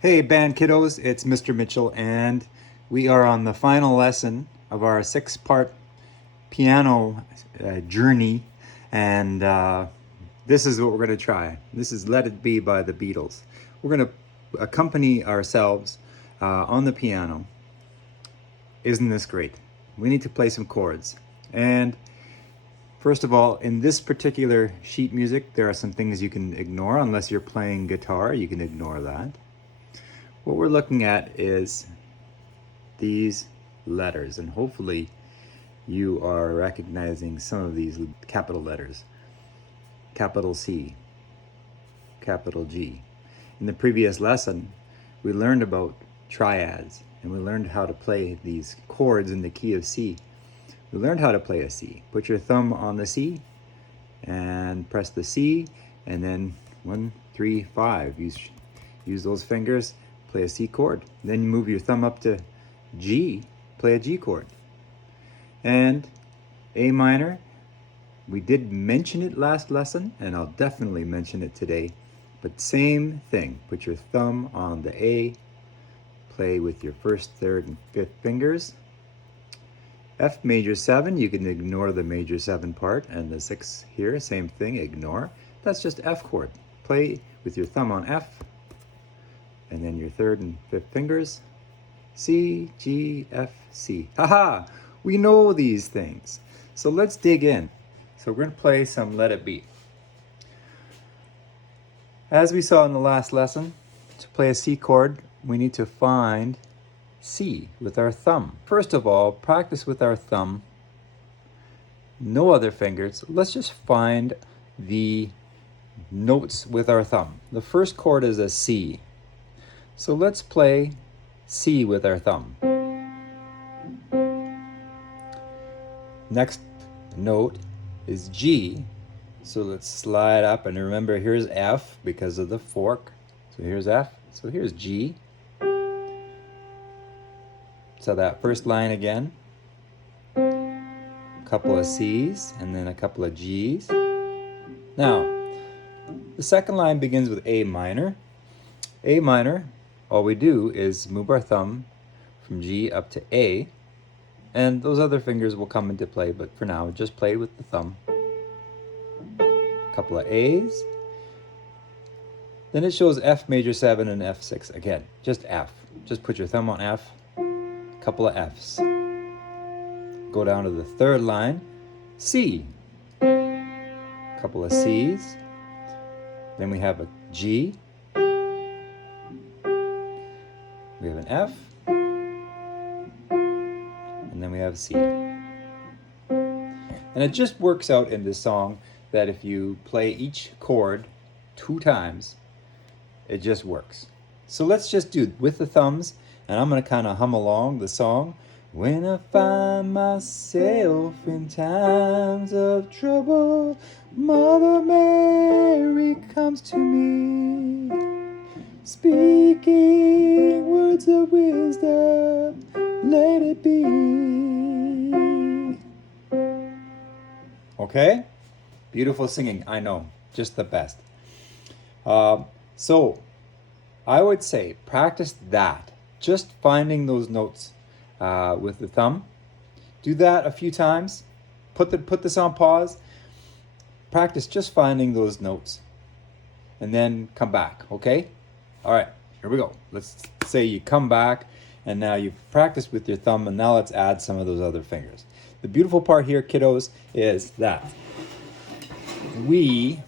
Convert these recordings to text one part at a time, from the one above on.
Hey band kiddos, it's Mr. Mitchell and we are on the final lesson of our 6-part piano journey, and this is what we're going to try. This is Let It Be by the Beatles. We're going to accompany ourselves on the piano. Isn't this great? We need to play some chords. And first of all, in this particular sheet music, there are some things you can ignore. Unless you're playing guitar, you can ignore that. What we're looking at is these letters, and hopefully you are recognizing some of these capital letters. Capital C, capital G. In the previous lesson, we learned about triads, and we learned how to play these chords in the key of C. We learned how to play a C. Put your thumb on the C and press the C, and then 1, 3, 5. Use those fingers, play a C chord. Then you move your thumb up to G, play a G chord. And A minor, we did mention it last lesson, and I'll definitely mention it today. But same thing, put your thumb on the A, play with your 1st, 3rd, and 5th fingers. F major 7, you can ignore the major 7 part, and the 6 here, same thing, ignore. That's just F chord. Play with your thumb on F, and then your 3rd and 5th fingers. C, G, F, C. Haha! We know these things. So let's dig in. So we're going to play some Let It Be. As we saw in the last lesson, to play a C chord, we need to find C with our thumb. First of all, practice with our thumb. No other fingers. Let's just find the notes with our thumb. The first chord is a C. So let's play C with our thumb. Next note is G. So let's slide up, and remember here's F because of the fork. So here's F. So here's G. So that first line again. A couple of C's and then a couple of G's. Now, the second line begins with A minor. A minor, all we do is move our thumb from G up to A, and those other fingers will come into play, but for now, just play with the thumb. A couple of A's. Then it shows F major 7 and F6. Again, just F. Just put your thumb on F. A couple of F's. Go down to the third line, C. A couple of C's. Then we have a G. We have an F. And then we have C. And it just works out in this song that if you play each chord 2 times, it just works. So let's just do it with the thumbs, and I'm going to kind of hum along the song. When I find myself in times of trouble, Mother Mary comes to me, speaking words of wisdom, let it be. Okay? Beautiful singing, I know. Just the best. So, I would say practice that. Just finding those notes with the thumb. Do that a few times. Put this on pause. Practice just finding those notes. And then come back, okay? All right, here we go. Let's say you come back, and now you've practiced with your thumb, and now let's add some of those other fingers. The beautiful part here, kiddos, is that we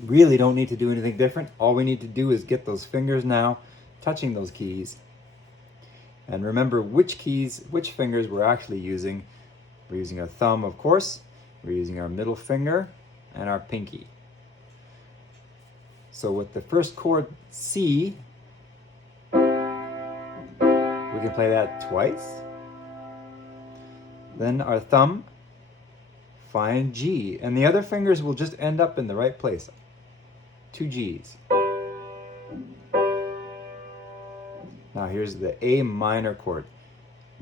really don't need to do anything different. All we need to do is get those fingers now touching those keys. And remember which fingers we're actually using. We're using our thumb, of course. We're using our middle finger and our pinky. So with the first chord, C, we can play that twice. Then our thumb, find G, and the other fingers will just end up in the right place. 2 G's. Now here's the A minor chord.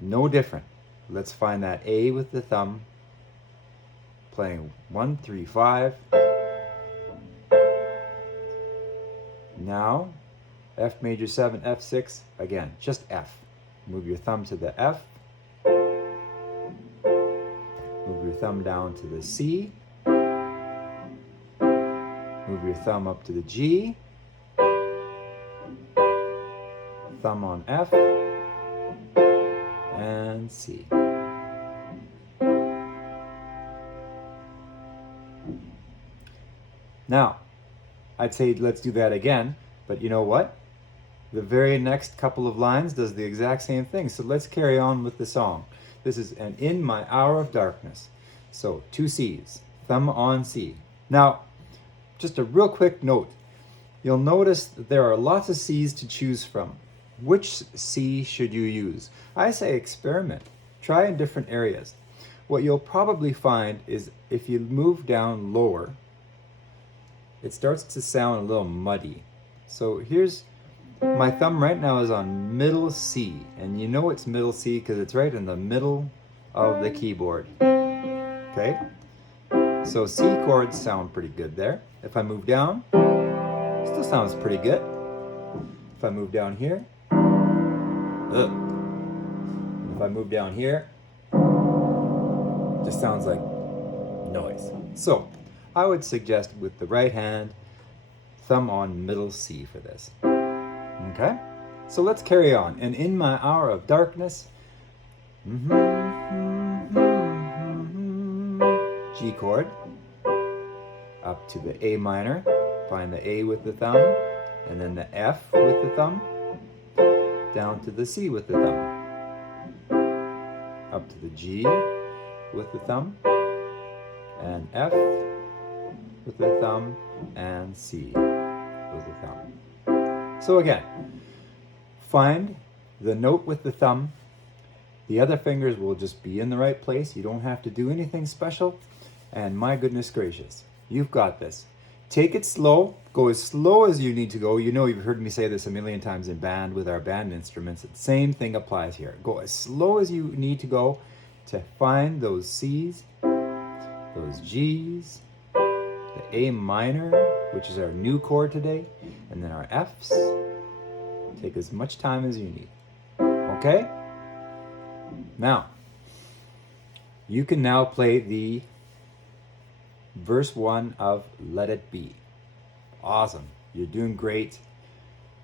No different. Let's find that A with the thumb, playing 1, 3, 5. Now F major 7, F6, again, just F. Move your thumb to the F. Move your thumb down to the C. Move your thumb up to the G. Thumb on F. And C. Now, I'd say let's do that again, but you know what? The very next couple of lines does the exact same thing. So let's carry on with the song. This is an In My Hour of Darkness. So 2 C's, thumb on C. Now, just a real quick note. You'll notice that there are lots of C's to choose from. Which C should you use? I say experiment. Try in different areas. What you'll probably find is if you move down lower, it starts to sound a little muddy. So here's, my thumb right now is on middle C, and you know it's middle C because it's right in the middle of the keyboard. Okay? So C chords sound pretty good there. If I move down, still sounds pretty good. If I move down here, ugh. If I move down here, just sounds like noise. So I would suggest with the right hand, thumb on middle C for this. Okay? So let's carry on. And in my hour of darkness, G chord, up to the A minor, find the A with the thumb, and then the F with the thumb, down to the C with the thumb, up to the G with the thumb, and F with the thumb, and C with the thumb. So again, find the note with the thumb. The other fingers will just be in the right place. You don't have to do anything special. And my goodness gracious, you've got this. Take it slow. Go as slow as you need to go. You know, you've heard me say this a million times in band with our band instruments. The same thing applies here. Go as slow as you need to go to find those C's, those G's, the A minor, which is our new chord today, and then our F's. Take as much time as you need. Okay? Now, you can now play the verse 1 of Let It Be. Awesome. You're doing great.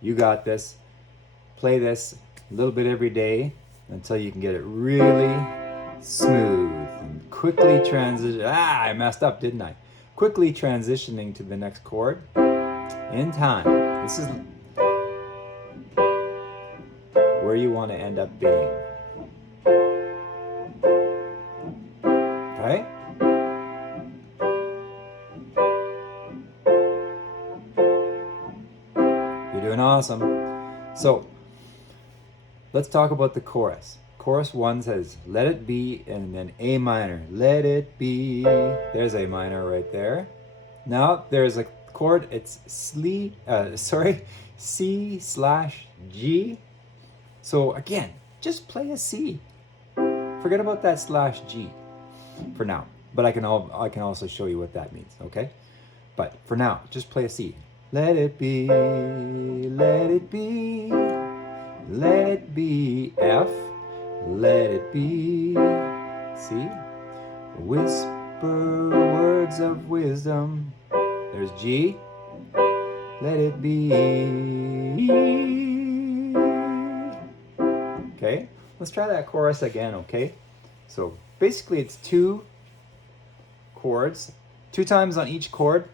You got this. Play this a little bit every day until you can get it really smooth and quickly transition. I messed up, didn't I? Quickly transitioning to the next chord in time. This is where you want to end up being. Okay? You're doing awesome. So, let's talk about the chorus. Chorus 1 says, let it be, and then A minor. Let it be. There's A minor right there. Now, there's a chord, it's C/G. So again, just play a C. Forget about that /G for now. But I can also show you what that means, okay? But for now, just play a C. Let it be, let it be, let it be, F, let it be, C, whisper words of wisdom, there's G, let it be. Okay, let's try that chorus again, okay? So basically it's 2 chords, 2 times on each chord.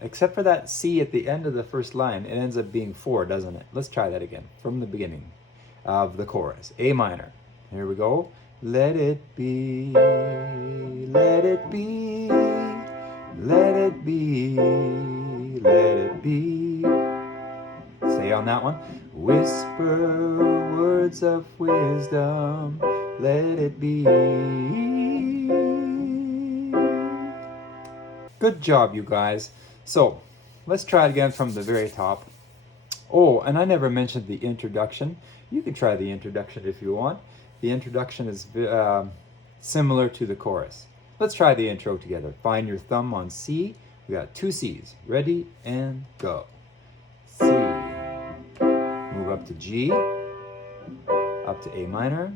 Except for that C at the end of the first line, it ends up being 4, doesn't it? Let's try that again from the beginning of the chorus. A minor. Here we go. Let it be, let it be, let it be, let it be. Say on that one. Whisper words of wisdom, let it be. Good job, you guys. So, let's try it again from the very top. Oh, and I never mentioned the introduction. You can try the introduction if you want. The introduction is similar to the chorus. Let's try the intro together. Find your thumb on C. We got 2 C's. Ready and go. C. up to G, up to A minor,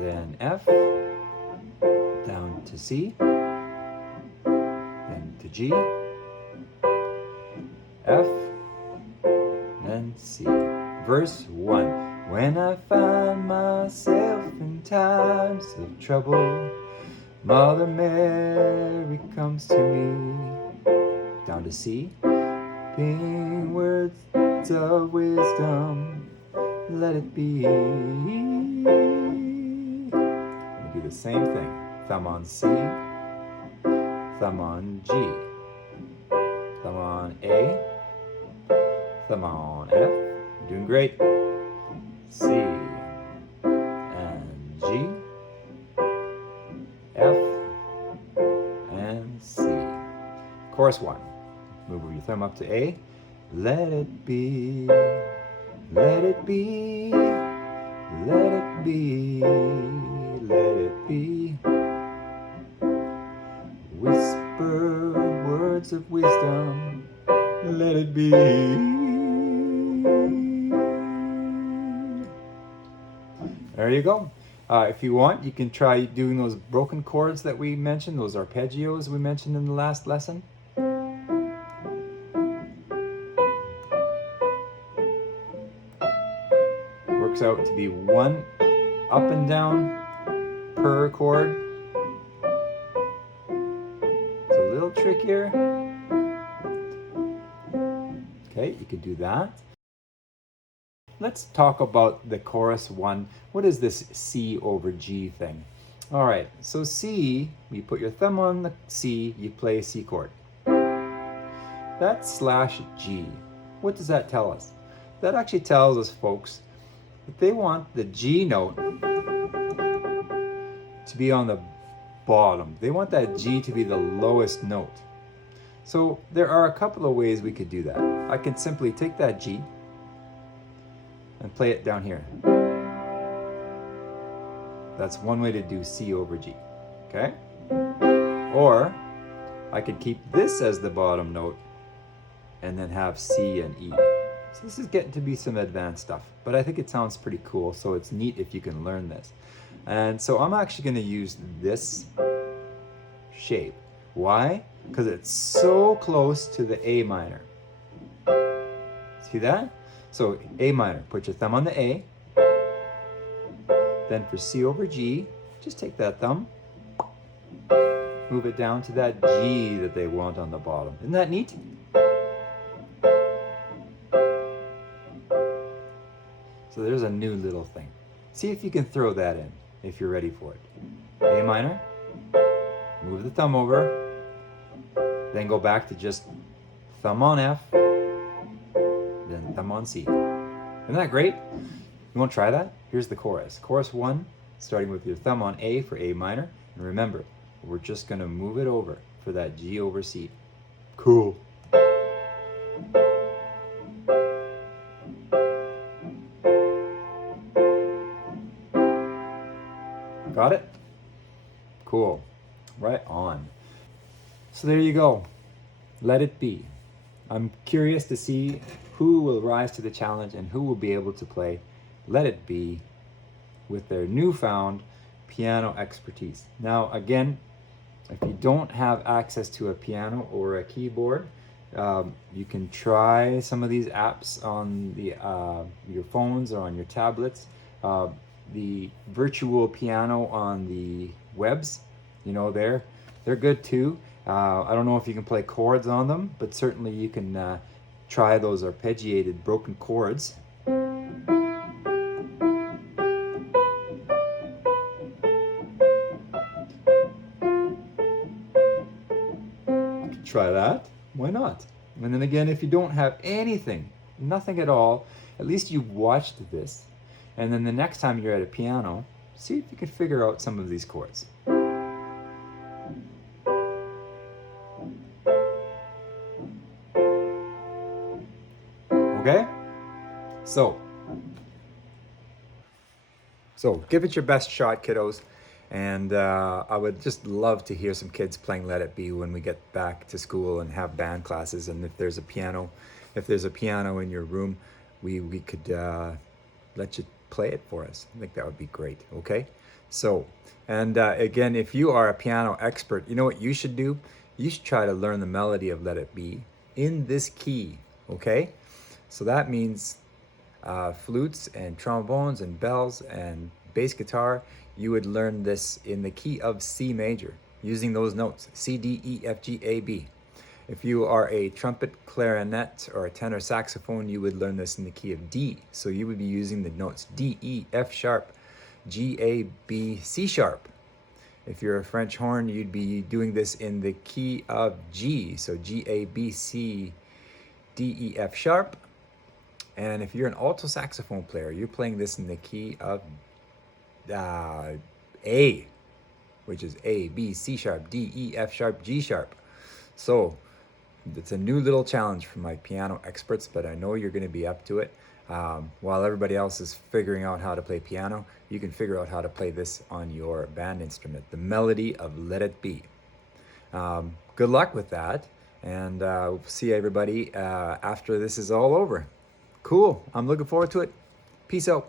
then F, down to C, then to G, F, then C. Verse 1. When I find myself in times of trouble, Mother Mary comes to me. Down to C. Being words of wisdom, let it be. We do the same thing. Thumb on C, thumb on G, thumb on A, thumb on F. You're doing great. C and G, F and C. Chorus 1. Move your thumb up to A. Let it be, let it be, let it be, let it be. Whisper words of wisdom, let it be. There you go. If you want, you can try doing those broken chords that we mentioned, those arpeggios we mentioned in the last lesson. Works out to be one up and down per chord. It's a little trickier. Okay, you could do that. Let's talk about the chorus 1. What is this C over G thing? All right, so C, you put your thumb on the C, you play a C chord. That's slash G. What does that tell us? That actually tells us, folks, that they want the G note to be on the bottom. They want that G to be the lowest note. So there are a couple of ways we could do that. I can simply take that G and play it down here. That's one way to do C over G, okay? Or I could keep this as the bottom note and then have C and E. So this is getting to be some advanced stuff, but I think it sounds pretty cool, so it's neat if you can learn this. And so I'm actually gonna use this shape. Why? Because it's so close to the A minor. See that? So A minor, put your thumb on the A. Then for C over G, just take that thumb, move it down to that G that they want on the bottom. Isn't that neat? So there's a new little thing. See if you can throw that in, if you're ready for it. A minor, move the thumb over, then go back to just thumb on F, then thumb on C. Isn't that great? You want to try that? Here's the chorus. Chorus 1, starting with your thumb on A for A minor. And remember, we're just going to move it over for that G over C. Cool. Got it? Cool. Right on. So there you go. Let it be. I'm curious to see who will rise to the challenge and who will be able to play Let It Be with their newfound piano expertise. Now, again, if you don't have access to a piano or a keyboard, you can try some of these apps on the your phones or on your tablets. The virtual piano on the webs, you know, they're good too. I don't know if you can play chords on them, but certainly you can try those arpeggiated broken chords. Try that. Why not? And then again, if you don't have anything, nothing at all, at least you've watched this. And then the next time you're at a piano, see if you can figure out some of these chords. Okay? So give it your best shot, kiddos. And I would just love to hear some kids playing Let It Be when we get back to school and have band classes. And if there's a piano in your room, we could let you play it for us. I think that would be great. Okay, so and again, if you are a piano expert, you know what you should do? You should try to learn the melody of Let It Be in this key. Okay, so that means flutes and trombones and bells and bass guitar, you would learn this in the key of C major using those notes: C, D, E, F, G, A, B. If you are a trumpet, clarinet, or a tenor saxophone, you would learn this in the key of D. So you would be using the notes D, E, F sharp, G, A, B, C sharp. If you're a French horn, you'd be doing this in the key of G. So G, A, B, C, D, E, F sharp. And if you're an alto saxophone player, you're playing this in the key of A, which is A, B, C sharp, D, E, F sharp, G sharp. So it's a new little challenge for my piano experts, but I know you're going to be up to it. While everybody else is figuring out how to play piano, you can figure out how to play this on your band instrument, the melody of Let It Be. Good luck with that, and we'll see everybody after this is all over. Cool. I'm looking forward to it. Peace out.